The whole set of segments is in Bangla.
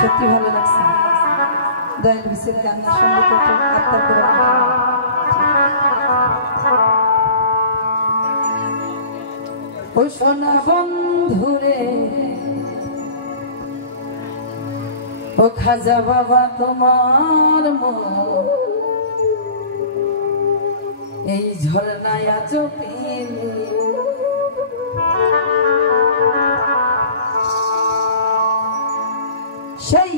সত্যি ভালো লাগছে। দয়াল বিশের গানের সঙ্গে কত আত্মার করে ও সোনা বন্ধুরে ও খাজা বাবা তোমার এই ঝরনায় আজ পেলি সেই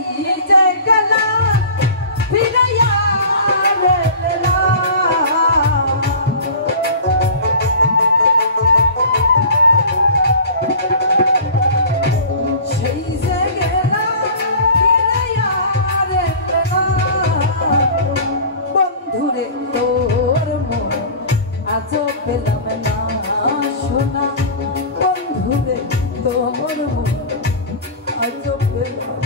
জায়গা ফিরাইয়া বেলা সেই জায়গা ফিরাইয়া বেলা বন্ধুরে তোর মন আজ পেলাম না শোনা বন্ধুরে তোর মন আজ পেলাম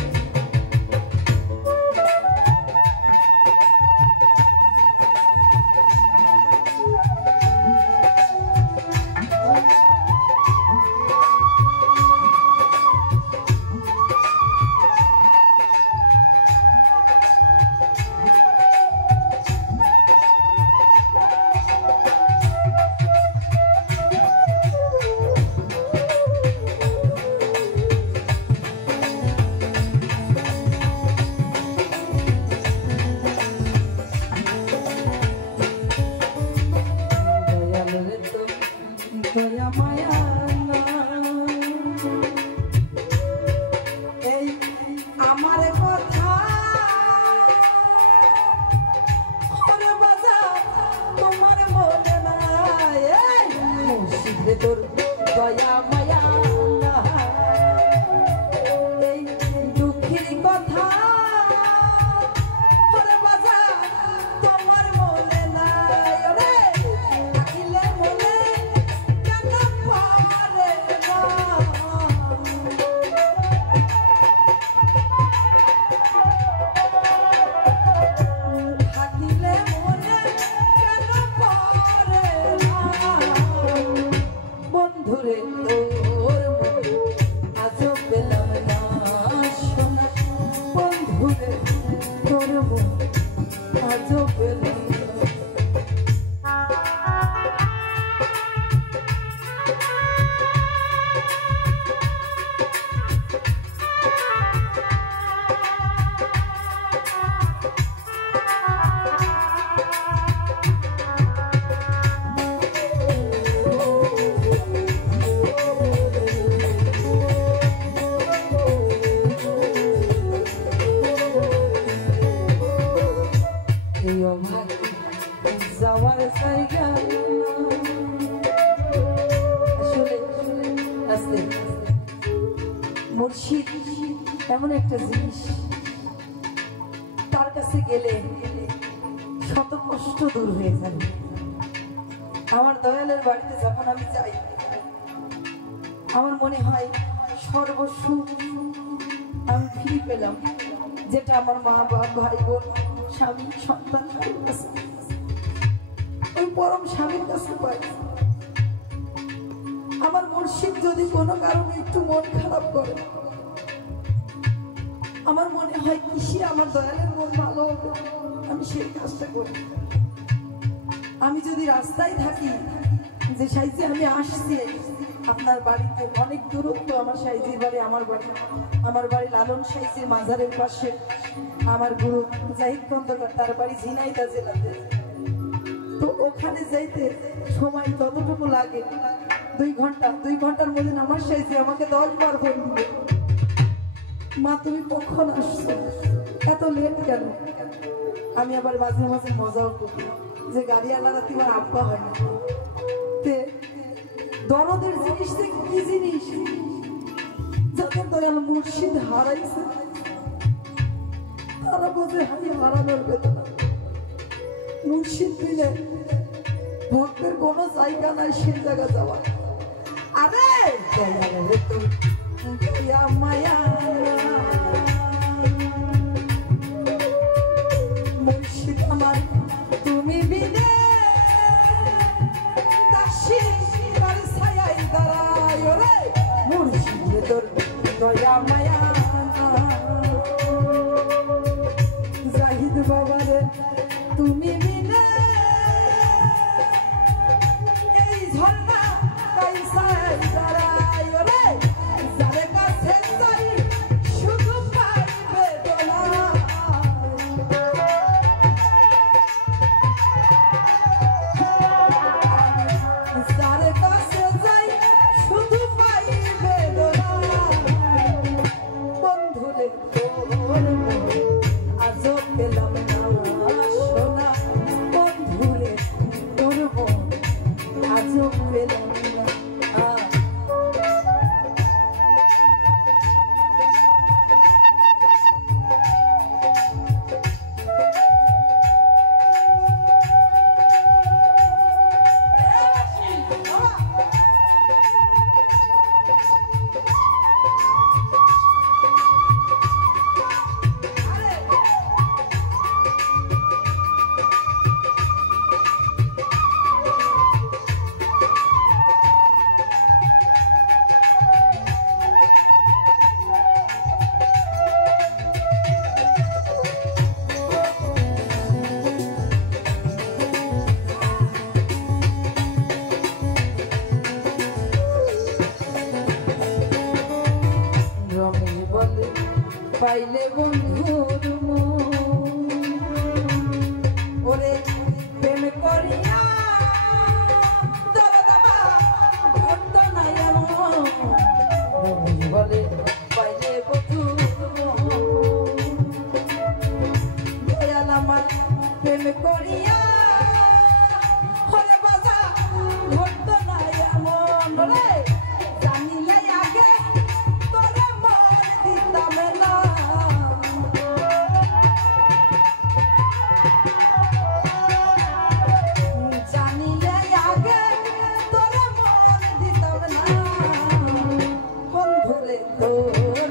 তোর দয়া মায়া এই দুঃখের কথা তোমার মনে নাই রে থাকিলে মনে কেন পারে না থাকিলে মনে কেন পারে না বন্ধুরে তোর আজ পেলাম না শোনা বন্ধুরে তোর আজ পেলাম যাওয়ার জায়গা আসলে মুর্শিদ এমন একটা জিনিস তার কাছে গেলে শত কষ্ট দূর হয়ে যাবে। আমার দয়ালের বাড়িতে যখন আমি যাই আমার মনে হয় সর্বসুখ আমি ফিরে পেলাম, যেটা আমার মা বাবা ভাই বোন স্বামী সন্তান কাছে ওই পরম স্বামীর কাছে পাই। আমার মুর্শিদ যদি কোনো কারণে একটু মন খারাপ করে আমার মনে হয় কিসে আমার দয়ালের মন ভালো হবে আমি সেই কাজটা করি। আমি যদি রাস্তায় থাকি যে সাইজে আমি আসছি আপনার বাড়িতে অনেক দূরত্ব, আমার সাইজির বাড়ি আমার বাড়ি লালন সাইজির মাজারের পাশে, আমার গুরু জাহিদ খন্দকার তার বাড়ি ঝিনাইদহ জেলাতে, তো ওখানে যাইতে সময় ততটুকু লাগে 2 ঘন্টা। 2 ঘন্টার মধ্যে আমার সাইজে আমাকে 10 বার ফোন দিবে, মা তুমি কখন আসছো, এত লেট কেন? আমি আবার মাঝে মাঝে মজাও করি যে গাড়িওয়ালারা তোমার আব্বা হয় না। দরদের জিনিস কি জিনিস যাদের দয়াল মুর্শিদ হারাইছে তারা বোঝে হারানোর বেদনা। মুর্শিদ দিলে ভক্তের কোনো জায়গা নাই সে জায়গা যাওয়া। আরে দয়া মায়া মুর্শিদ আমার তুমি বিনে দাসী তার ছায়ায় দাঁড়ায় রে মুর্শিদ তোর দয়া মায়া পাইলে বন্ধুর মন ওরে প্রেম করিয়া দরদামা ঘটতো না এমন বলে পাইলে বন্ধুর মন দয়াল আমার প্রেম করিয়া হরে বাজা ঘটতো না এমন রে জানিলে আগে তোরে মন দিতাম না জানিলে আগে তোরে মন দিতাম না বন্ধুরে তোর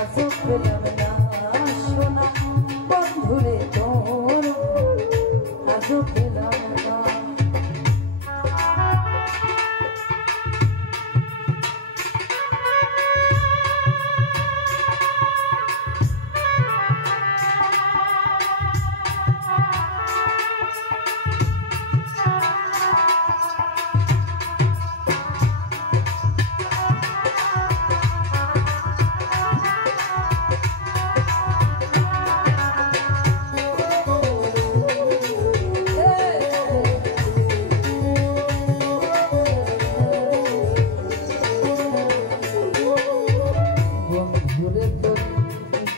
আজ পেলাম না সোনা বন্ধুরে তোর আজ পেলাম না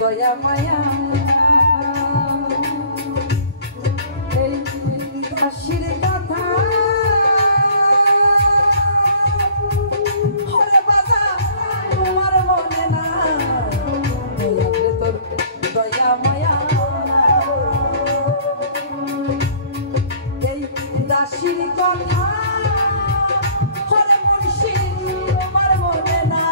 দয়া মায়া এই হাসির কথা হরে বাজা তোমার মনে না তোর দয়া মায়া এই দাসির কথা হরে মুর্শিদ তোমার মনে না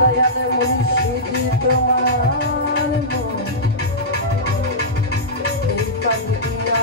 দয়াল মুর্শিদ তোমার মন এই পানি দিয়া